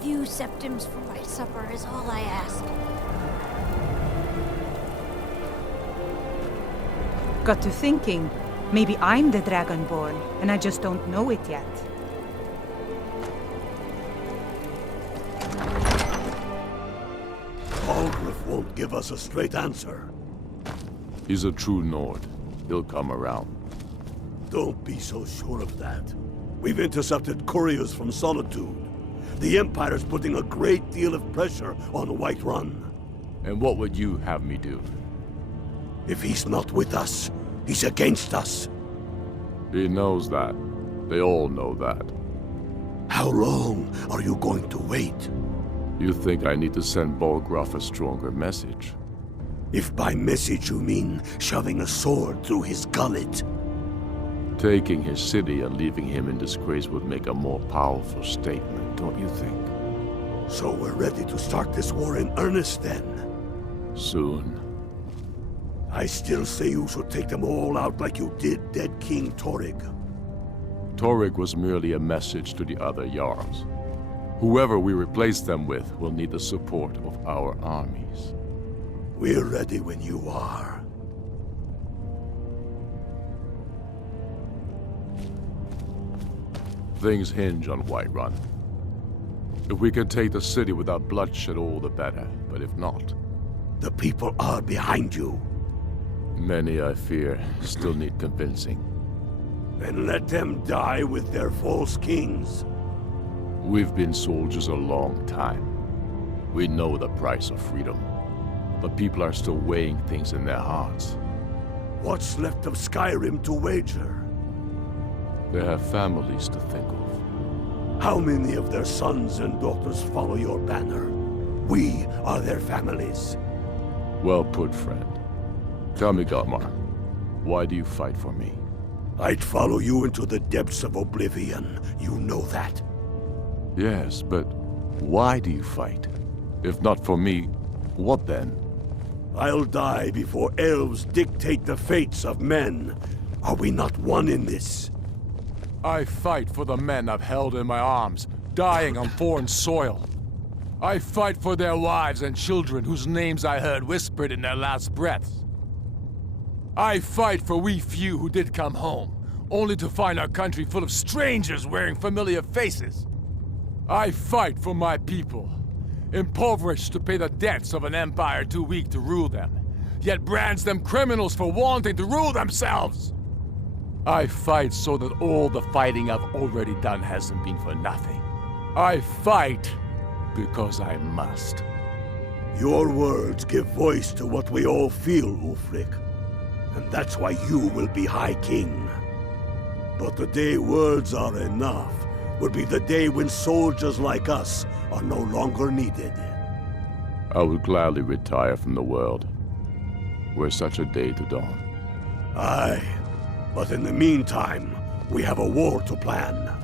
few septims for my supper is all I ask. Got to thinking, maybe I'm the Dragonborn, and I just don't know it yet. Algriff won't give us a straight answer. He's a true Nord. He'll come around. Don't be so sure of that. We've intercepted couriers from Solitude. The Empire's putting a great deal of pressure on Whiterun. And what would you have me do? If he's not with us, he's against us. He knows that. They all know that. How long are you going to wait? You think I need to send Bolgraf a stronger message? If by message you mean shoving a sword through his gullet. Taking his city and leaving him in disgrace would make a more powerful statement, don't you think? So we're ready to start this war in earnest then? Soon. I still say you should take them all out like you did dead King Torrig. Torrig was merely a message to the other Jarls. Whoever we replace them with will need the support of our armies. We're ready when you are. Things hinge on Whiterun. If we can take the city without bloodshed, all the better. But if not... The people are behind you. Many, I fear, still need convincing. Then let them die with their false kings. We've been soldiers a long time. We know the price of freedom. But people are still weighing things in their hearts. What's left of Skyrim to wager? They have families to think of. How many of their sons and daughters follow your banner? We are their families. Well put, friend. Tell me, Galmar, why do you fight for me? I'd follow you into the depths of oblivion. You know that. Yes, but why do you fight? If not for me, what then? I'll die before elves dictate the fates of men. Are we not one in this? I fight for the men I've held in my arms, dying on foreign soil. I fight for their wives and children whose names I heard whispered in their last breaths. I fight for we few who did come home, only to find our country full of strangers wearing familiar faces. I fight for my people, impoverished to pay the debts of an empire too weak to rule them, yet brands them criminals for wanting to rule themselves. I fight so that all the fighting I've already done hasn't been for nothing. I fight because I must. Your words give voice to what we all feel, Ulfric. And that's why you will be High King. But the day words are enough will be the day when soldiers like us are no longer needed. I would gladly retire from the world, were such a day to dawn. Aye, but in the meantime, we have a war to plan.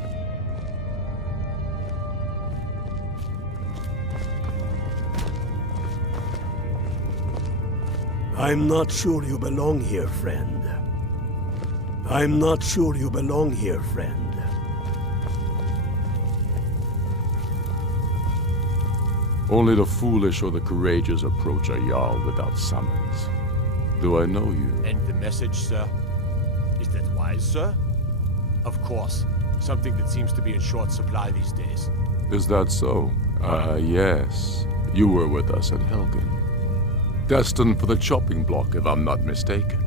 I'm not sure you belong here, friend. I'm not sure you belong here, friend. Only the foolish or the courageous approach a Jarl without summons. Do I know you? And the message, sir? Is that wise, sir? Of course. Something that seems to be in short supply these days. Is that so? Yes. You were with us at Helgen. Destined for the chopping block, if I'm not mistaken.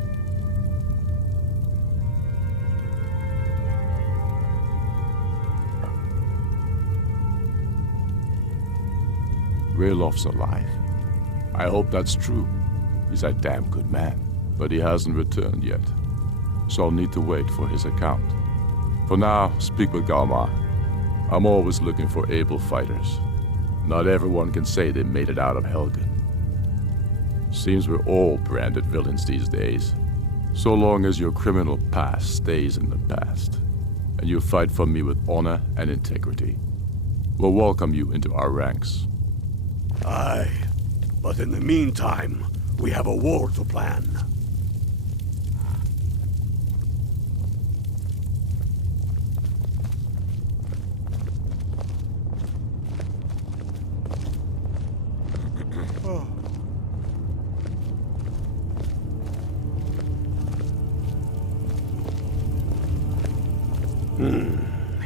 Railof's alive. I hope that's true. He's a damn good man. But he hasn't returned yet. So I'll need to wait for his account. For now, speak with Galmar. I'm always looking for able fighters. Not everyone can say they made it out of Helgen. Seems we're all branded villains these days. So long as your criminal past stays in the past, and you fight for me with honor and integrity, we'll welcome you into our ranks. Aye, but in the meantime, we have a war to plan.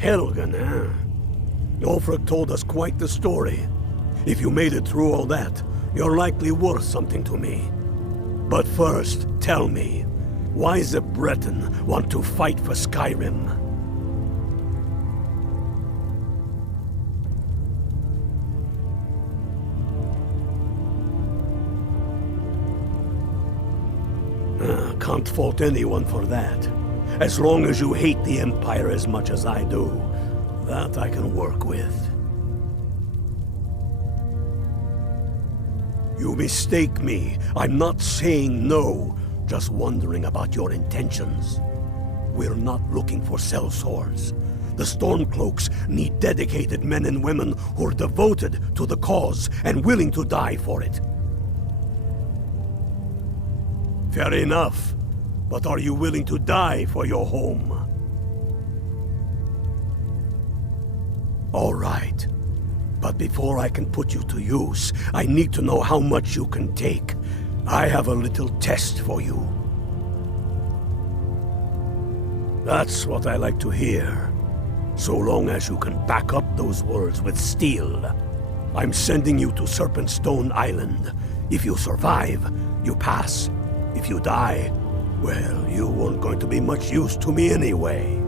Helgen, huh? Ulfric told us quite the story. If you made it through all that, you're likely worth something to me. But first, tell me, why the Breton want to fight for Skyrim? Can't fault anyone for that. As long as you hate the Empire as much as I do, that I can work with. You mistake me. I'm not saying no, just wondering about your intentions. We're not looking for sellswords. The Stormcloaks need dedicated men and women who are devoted to the cause and willing to die for it. Fair enough. But are you willing to die for your home? All right. But before I can put you to use, I need to know how much you can take. I have a little test for you. That's what I like to hear. So long as you can back up those words with steel. I'm sending you to Serpentstone Island. If you survive, you pass. If you die, well, you weren't going to be much use to me anyway.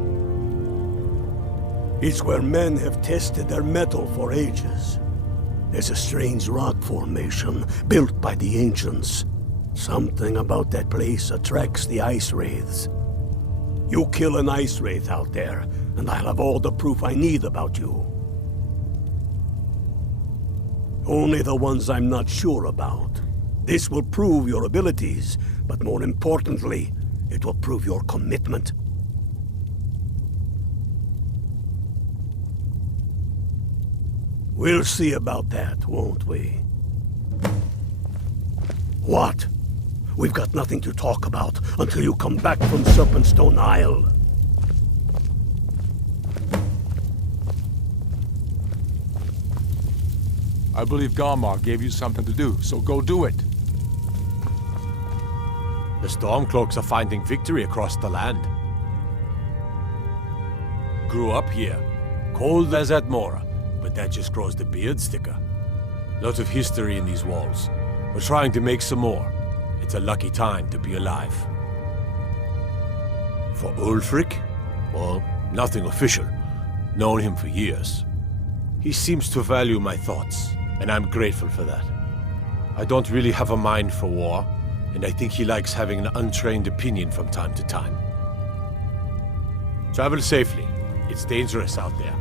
It's where men have tested their metal for ages. There's a strange rock formation built by the ancients. Something about that place attracts the ice wraiths. You kill an ice wraith out there, and I'll have all the proof I need about you. Only the ones I'm not sure about. This will prove your abilities, but more importantly, it will prove your commitment. We'll see about that, won't we? What? We've got nothing to talk about until you come back from Serpentstone Isle. I believe Galmar gave you something to do, so go do it. The Stormcloaks are finding victory across the land. Grew up here, cold as Atmora, but that just grows the beard sticker. Lots of history in these walls. We're trying to make some more. It's a lucky time to be alive. For Ulfric? Well, nothing official. Known him for years. He seems to value my thoughts, and I'm grateful for that. I don't really have a mind for war, and I think he likes having an untrained opinion from time to time. Travel safely. It's dangerous out there.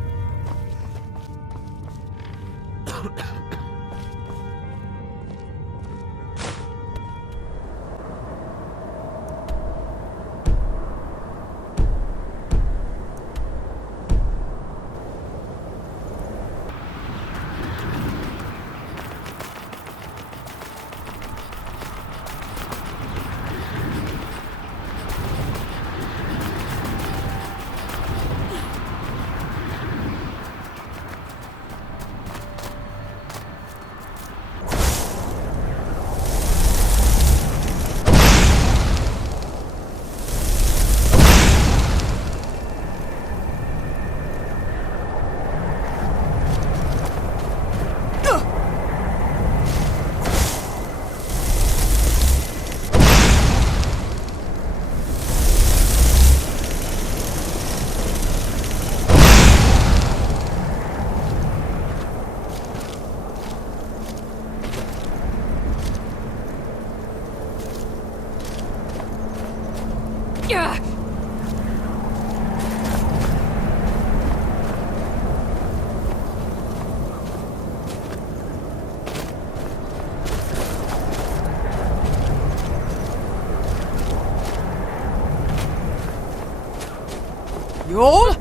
You'll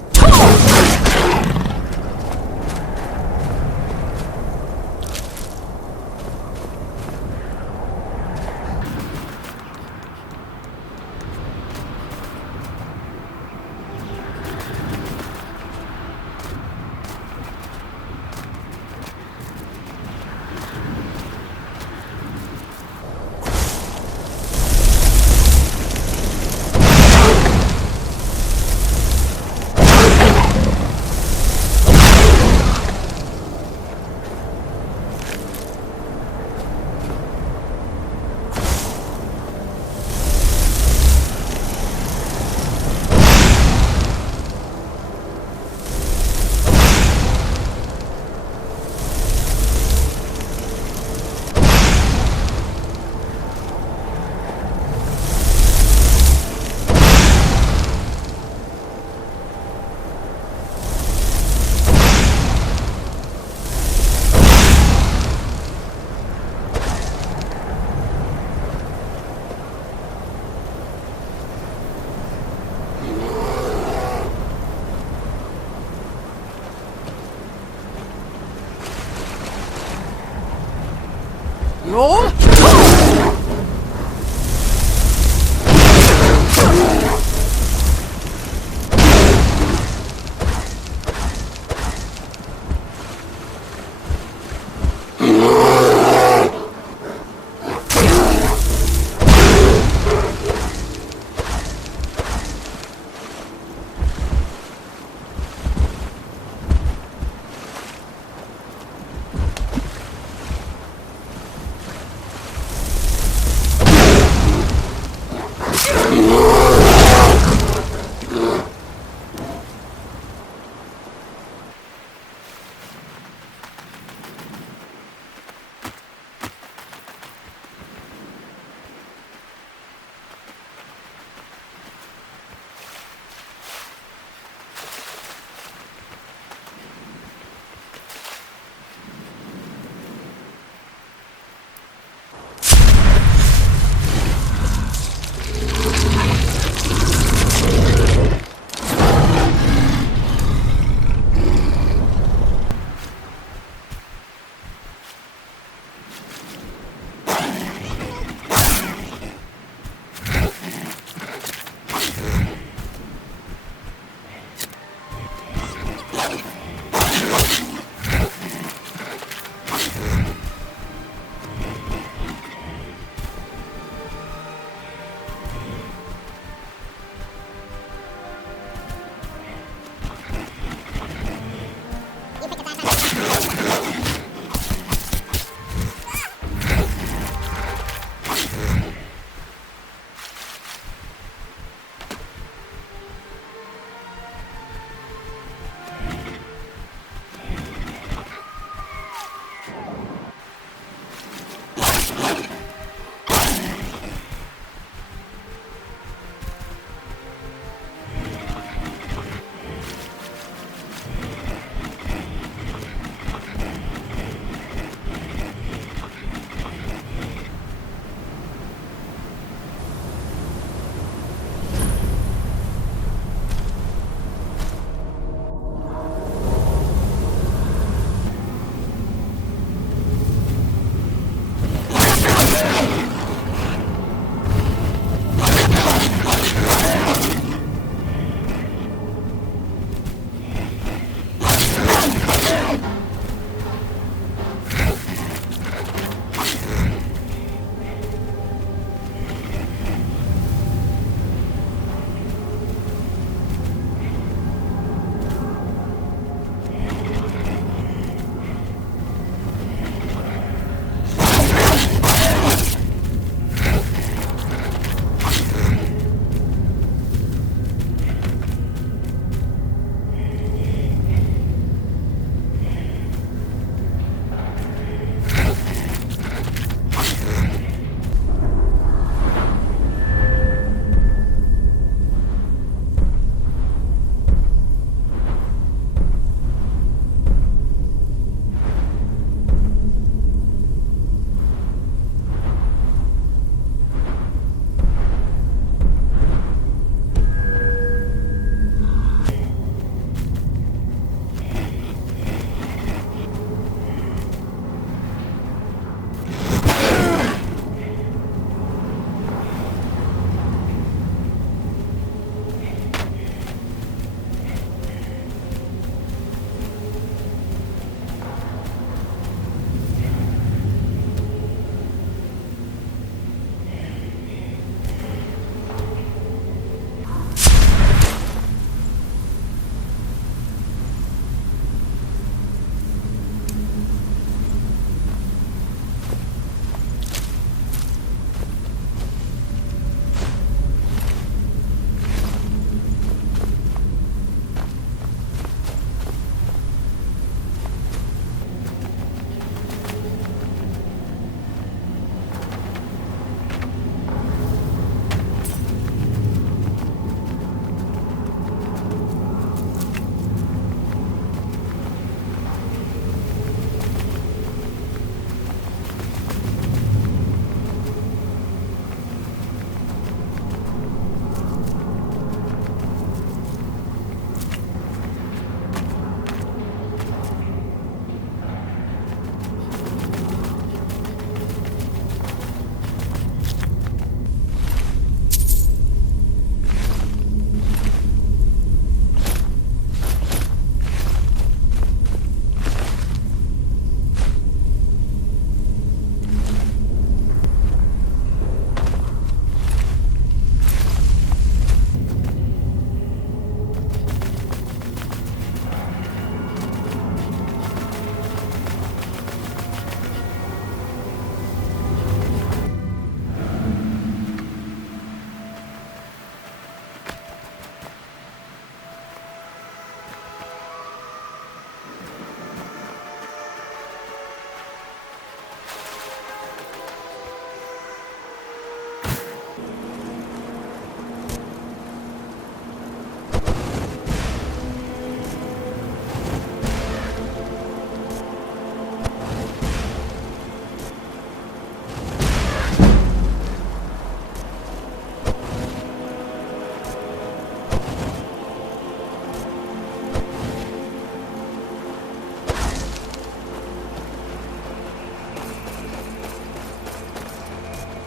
Roll!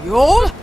Your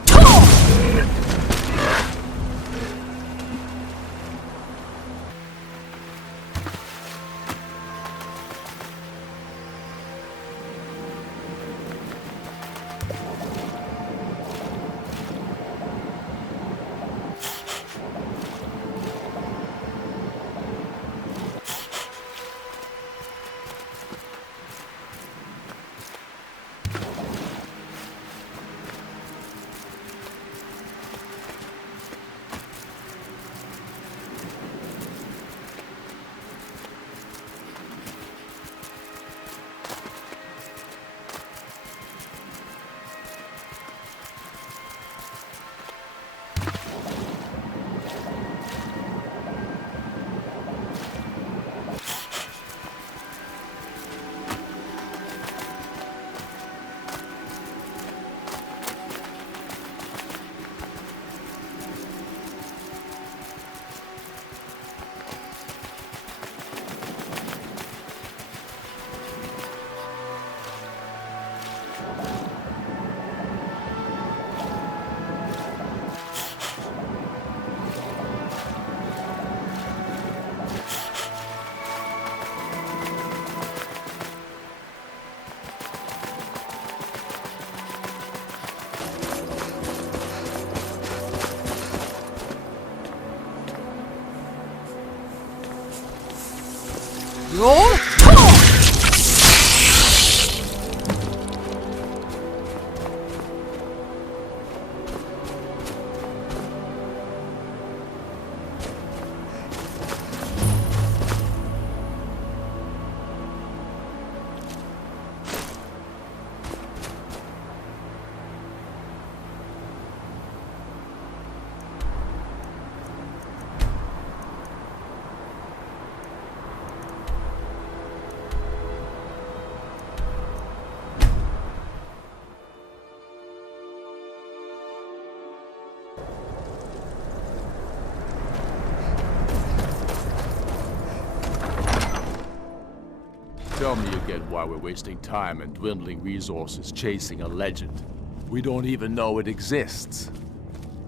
Tell me again why we're wasting time and dwindling resources chasing a legend. We don't even know it exists.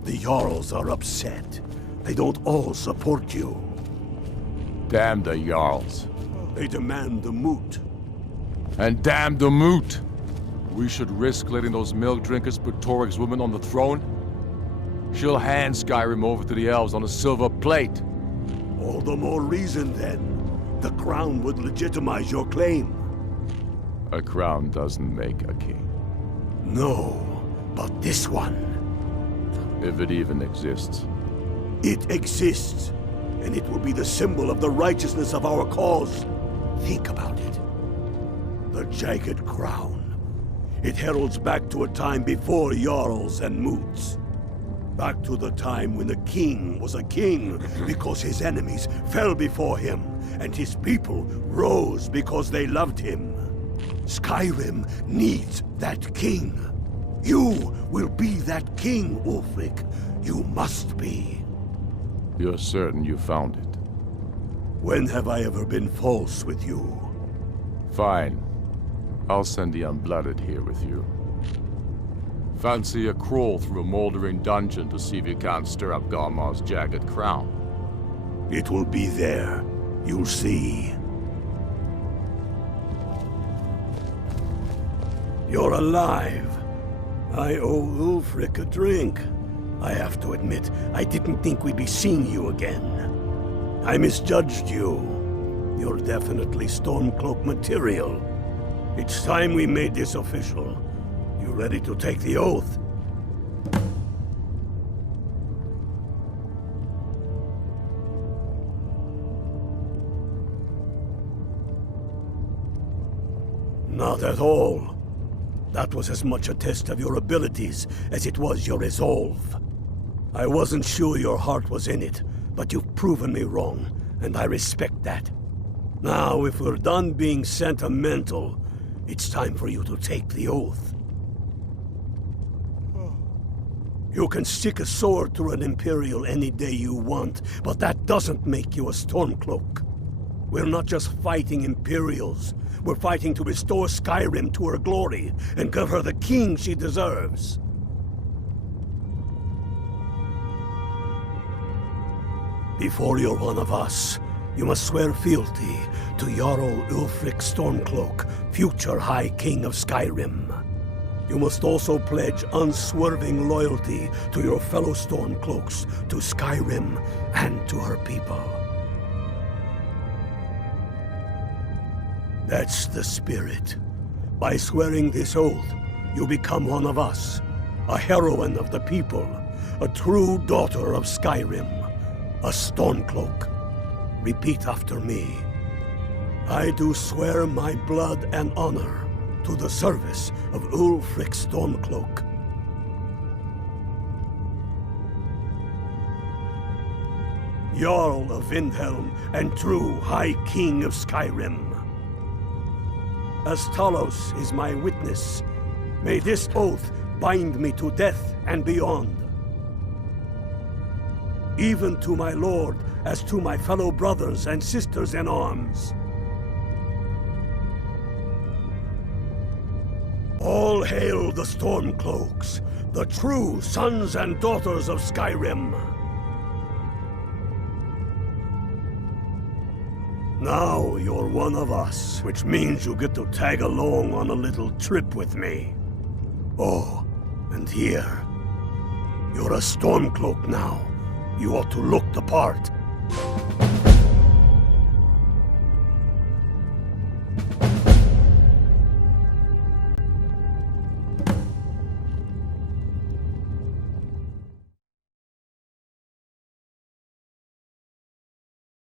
The Jarls are upset. They don't all support you. Damn the Jarls. They demand the moot. And damn the moot! We should risk letting those milk drinkers put Toryg's woman on the throne? She'll hand Skyrim over to the elves on a silver plate. All the more reason, then. The crown would legitimize your claim. A crown doesn't make a king. No, but this one. If it even exists. It exists, and it will be the symbol of the righteousness of our cause. Think about it. The jagged crown. It heralds back to a time before Jarls and Moots. Back to the time when the king was a king because his enemies fell before him, and his people rose because they loved him. Skyrim needs that king. You will be that king, Ulfric. You must be. You're certain you found it? When have I ever been false with you? Fine. I'll send the unblooded here with you. Fancy a crawl through a moldering dungeon to see if you can't stir up Garmar's jagged crown. It will be there. You'll see. You're alive. I owe Ulfric a drink. I have to admit, I didn't think we'd be seeing you again. I misjudged you. You're definitely Stormcloak material. It's time we made this official. You ready to take the oath? Not at all. That was as much a test of your abilities as it was your resolve. I wasn't sure your heart was in it, but you've proven me wrong, and I respect that. Now, if we're done being sentimental, it's time for you to take the oath. You can stick a sword through an Imperial any day you want, but that doesn't make you a Stormcloak. We're not just fighting Imperials. We're fighting to restore Skyrim to her glory and give her the king she deserves. Before you're one of us, you must swear fealty to Jarl Ulfric Stormcloak, future High King of Skyrim. You must also pledge unswerving loyalty to your fellow Stormcloaks, to Skyrim, and to her people. That's the spirit. By swearing this oath, you become one of us, a heroine of the people, a true daughter of Skyrim, a Stormcloak. Repeat after me. I do swear my blood and honor to the service of Ulfric Stormcloak. Jarl of Windhelm and true High King of Skyrim. As Talos is my witness, may this oath bind me to death and beyond. Even to my lord, as to my fellow brothers and sisters in arms. All hail the Stormcloaks, the true sons and daughters of Skyrim. Now you're one of us, which means you get to tag along on a little trip with me. Oh, and here. You're a Stormcloak now. You ought to look the part.